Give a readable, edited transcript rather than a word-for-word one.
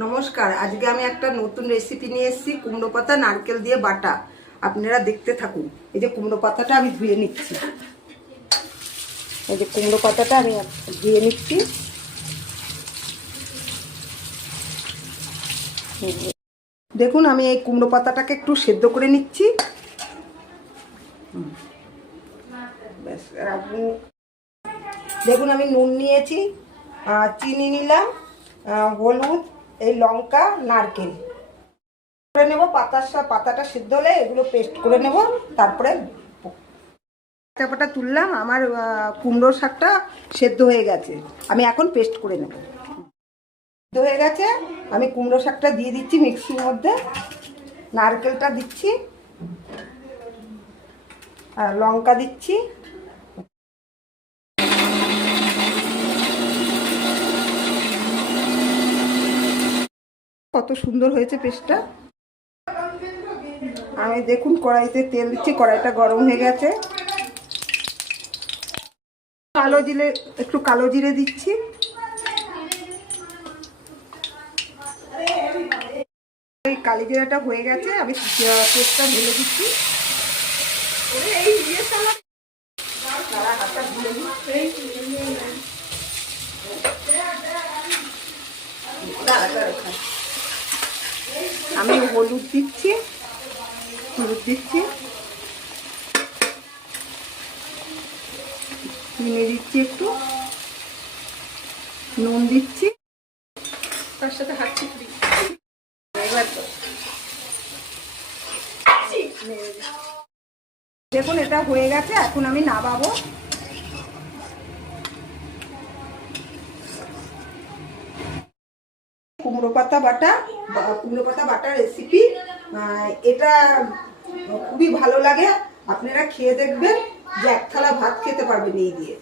নমস্কার। আজকে আমি একটা নতুন রেসিপি নিয়ে এসেছি, কুমড়ো পাতা নারকেল দিয়ে বাটা। আপনারা দেখতে থাকুন। এই যে কুমড়ো পাতাটা আমি ধুয়ে নিচ্ছি। এই যে কুমড়ো পাতাটা আমি ধুয়ে নিচ্ছি। দেখুন, আমি এই কুমড়ো পাতাটাকে একটু সেদ্ধ করে নিচ্ছি। ব্যাস, দেখুন আমি নুন নিয়েছি, চিনি নিলাম, হলুদ, এই লঙ্কা, নারকেল করে নেব। পাতাটা সিদ্ধ হলে এগুলো পেস্ট করে নেব। তারপরে চাপাটা তুললাম। আমার কুমড়োর শাকটা সেদ্ধ হয়ে গেছে, আমি এখন পেস্ট করে নেব। সেদ্ধ হয়ে গেছে, আমি কুমড়ো শাকটা দিয়ে দিচ্ছি মিক্সির মধ্যে। নারকেলটা দিচ্ছি আর লঙ্কা দিচ্ছি। কত সুন্দর হয়েছে পেস্টটা। আমি দেখুন কড়াইতে তেল দিচ্ছি, কড়াইটা গরম হয়ে গেছে। একটু কালো জিরে দিচ্ছি। এই কালো জিরাটা হয়ে গেছে, আমি পেস্টটা ঢেলে দিচ্ছি। আমি হলুদ দিচ্ছি, চিনি দিচ্ছি, একটু নুন দিচ্ছি, তার সাথে হাত চিপড়ি। এবার দেখুন এটা হয়ে গেছে, এখন আমি নামাবো। কুমড়ো পাতা বাটা রেসিপি। এটা খুবই ভালো লাগে, আপনারা খেয়ে দেখবেন যে এক থালা ভাত খেতে পারবেন এই দিয়ে।